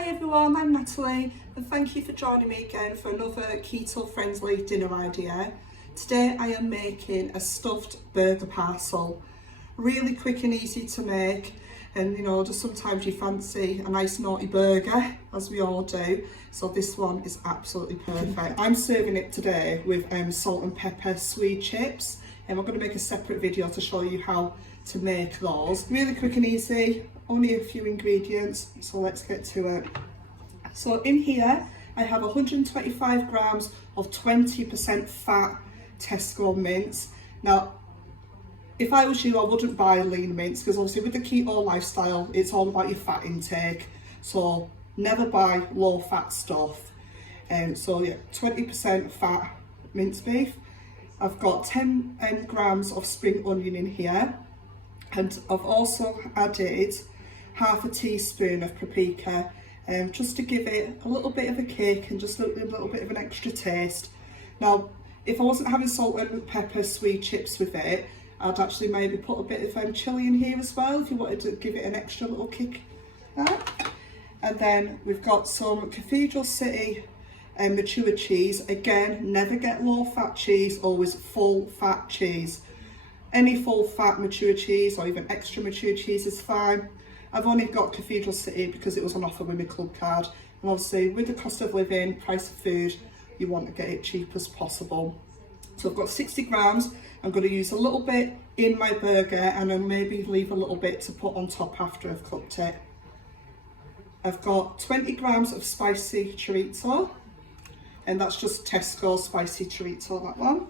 Hi everyone, I'm Natalie and thank you for joining me again for another keto friendly dinner idea. Today I am making a stuffed burger parcel. Really quick and easy to make, and just sometimes you fancy a nice naughty burger, as we all do, so this one is absolutely perfect. I'm serving it today with salt and pepper swede chips, and we're going to make a separate video to show you how to make those. Really quick and easy, only a few ingredients, so let's get to it. So in here I have 125 grams of 20% fat Tesco mince. Now if I was you, I wouldn't buy lean mince, because obviously with the keto lifestyle it's all about your fat intake, so never buy low fat stuff. So yeah, 20% fat minced beef. I've got 10 grams of spring onion in here, and I've also added half a teaspoon of paprika, just to give it a little bit of a kick and just a little bit of an extra taste. Now if I wasn't having salt and pepper sweet chips with it, I'd actually maybe put a bit of chilli in here as well if you wanted to give it an extra little kick. And then we've got some Cathedral City mature cheese. Again, never get low fat cheese, always full fat cheese. Any full fat mature cheese or even extra mature cheese is fine. I've only got Cathedral City because it was on offer with my club card, and obviously with the cost of living, price of food, you want to get it cheap as possible. So I've got 60 grams. I'm going to use a little bit in my burger and then maybe leave a little bit to put on top after I've cooked it. I've got 20 grams of spicy chorizo, and that's just Tesco spicy chorizo, that one.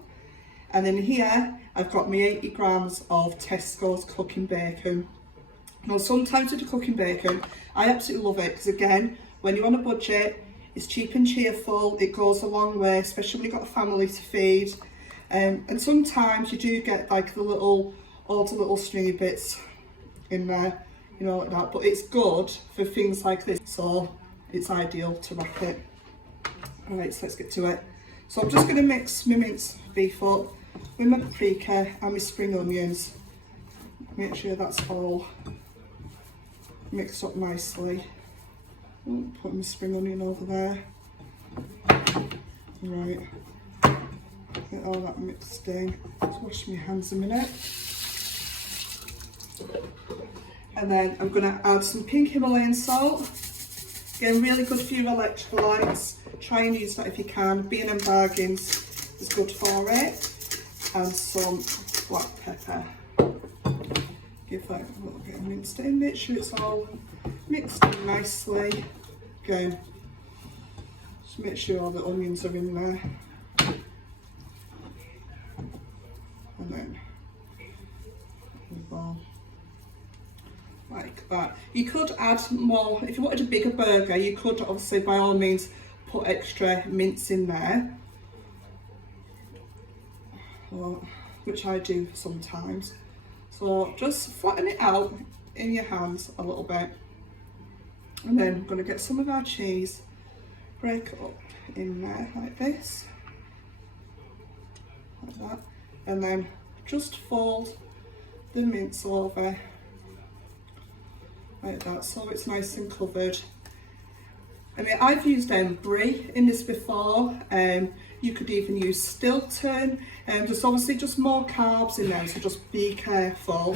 And then here I've got my 80 grams of Tesco's cooking bacon. Now sometimes with the cooking bacon, I absolutely love it because again, when you're on a budget, it's cheap and cheerful, it goes a long way, especially when you've got a family to feed. And sometimes you do get like all the little stringy bits in there, like that, but it's good for things like this, so it's ideal to wrap it. Alright, so let's get to it. So I'm just going to mix my minced beef up with my paprika and my spring onions. Make sure that's all mixed up nicely. Put my spring onion over there. Right, get all that mixed in. Just wash my hands a minute. And then I'm going to add some pink Himalayan salt. Again, really good for your electrolytes. Try and use that if you can. B&M Bargains is good for it. And some black pepper. Give that a little bit of minced in. Make sure it's all mixed in nicely. Again, just make sure all the onions are in there. And then like that. You could add more, if you wanted a bigger burger, you could obviously by all means put extra mince in there, which I do sometimes. So just flatten it out in your hands a little bit, and then I'm going to get some of our cheese, break it up in there like this, like that, and then just fold the mince over like that, so it's nice and covered. I mean, I've used brie in this before. You could even use Stilton, and there's obviously just more carbs in there, so just be careful.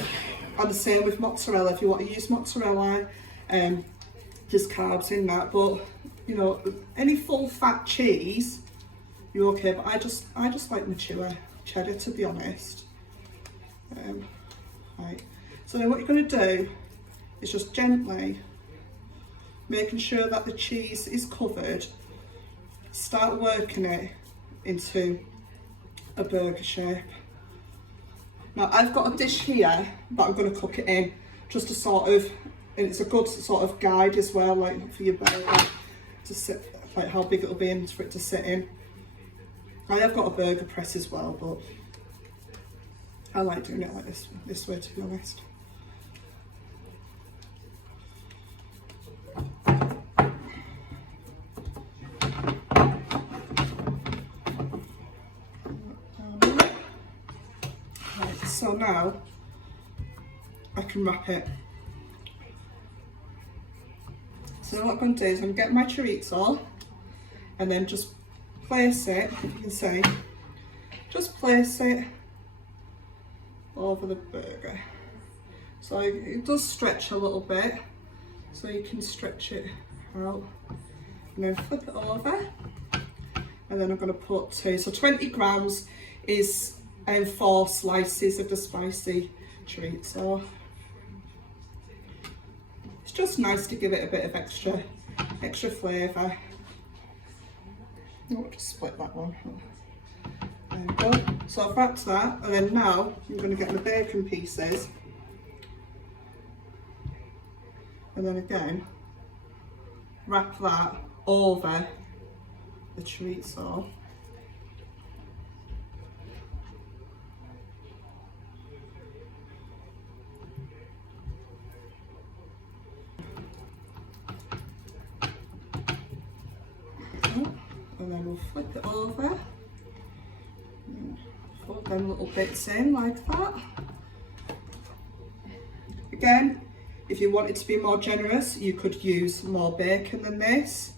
And the same with mozzarella. If you want to use mozzarella, there's carbs in that. But any full fat cheese, you're okay. But I just like mature cheddar, to be honest. Right. So then what you're going to do is just gently making sure that the cheese is covered, start working it into a burger shape. Now I've got a dish here that I'm going to cook it in, just to sort of, and it's a good sort of guide as well, like for your burger to sit, like how big it'll be and for it to sit in. I have got a burger press as well, but I like doing it like this way, to be honest. So now I can wrap it. So So what I'm going to do is I'm going to get my chorizo and then just place it, if you can see, just place it over the burger. So it does stretch a little bit, so you can stretch it out. And then flip it over. And then I'm going to put 2, so 20 grams is 4 slices of the spicy chorizo. It's just nice to give it a bit of extra flavour. I'll just split that one. There we go. So I've wrapped that, and then now I'm going to get my bacon pieces. And then again, wrap that over the chorizo. And then we'll flip it over and put them little bits in like that. Again, if you wanted to be more generous, you could use more bacon than this.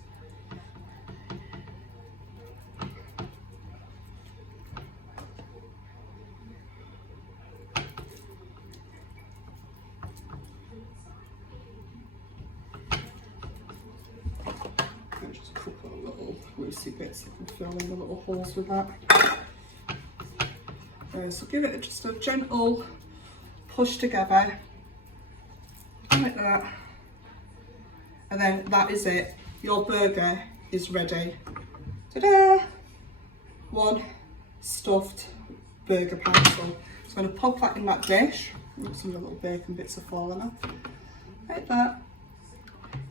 Just a couple of little loosey bits that can fill in the little holes with that. So give it just a gentle push together, like that, and then that is it. Your burger is ready. Ta-da! One stuffed burger parcel. So I'm going to pop that in that dish. Some of the little bacon bits are falling off. Like that.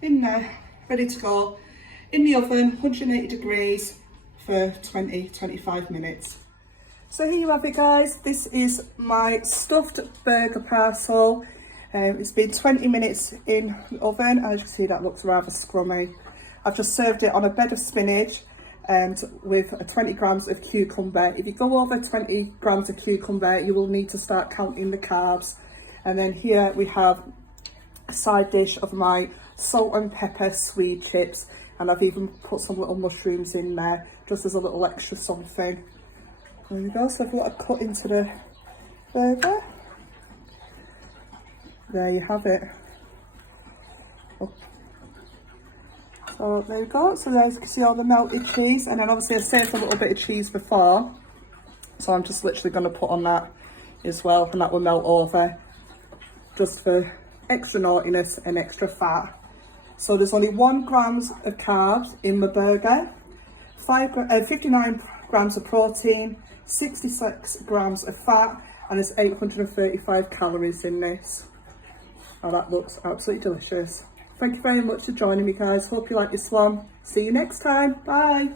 In there, ready to go. In the oven, 180 degrees for 20-25 minutes. So here you have it, guys. This is my stuffed burger parcel. It's been 20 minutes in the oven. As you can see, that looks rather scrummy. I've just served it on a bed of spinach and with 20 grams of cucumber. If you go over 20 grams of cucumber, you will need to start counting the carbs. And then here we have a side dish of my salt and pepper swede chips. And I've even put some little mushrooms in there, just as a little extra something. There we go, so I've got to cut into the burger. There you have it. Oh. So there you go, so there you can see all the melted cheese, and then obviously I saved a little bit of cheese before, so I'm just literally going to put on that as well, and that will melt over, just for extra naughtiness and extra fat. So there's only 1 gram of carbs in my burger, 59 grams of protein, 66 grams of fat, and there's 835 calories in this. Oh, that looks absolutely delicious. Thank you very much for joining me, guys. Hope you like this one. See you next time. Bye.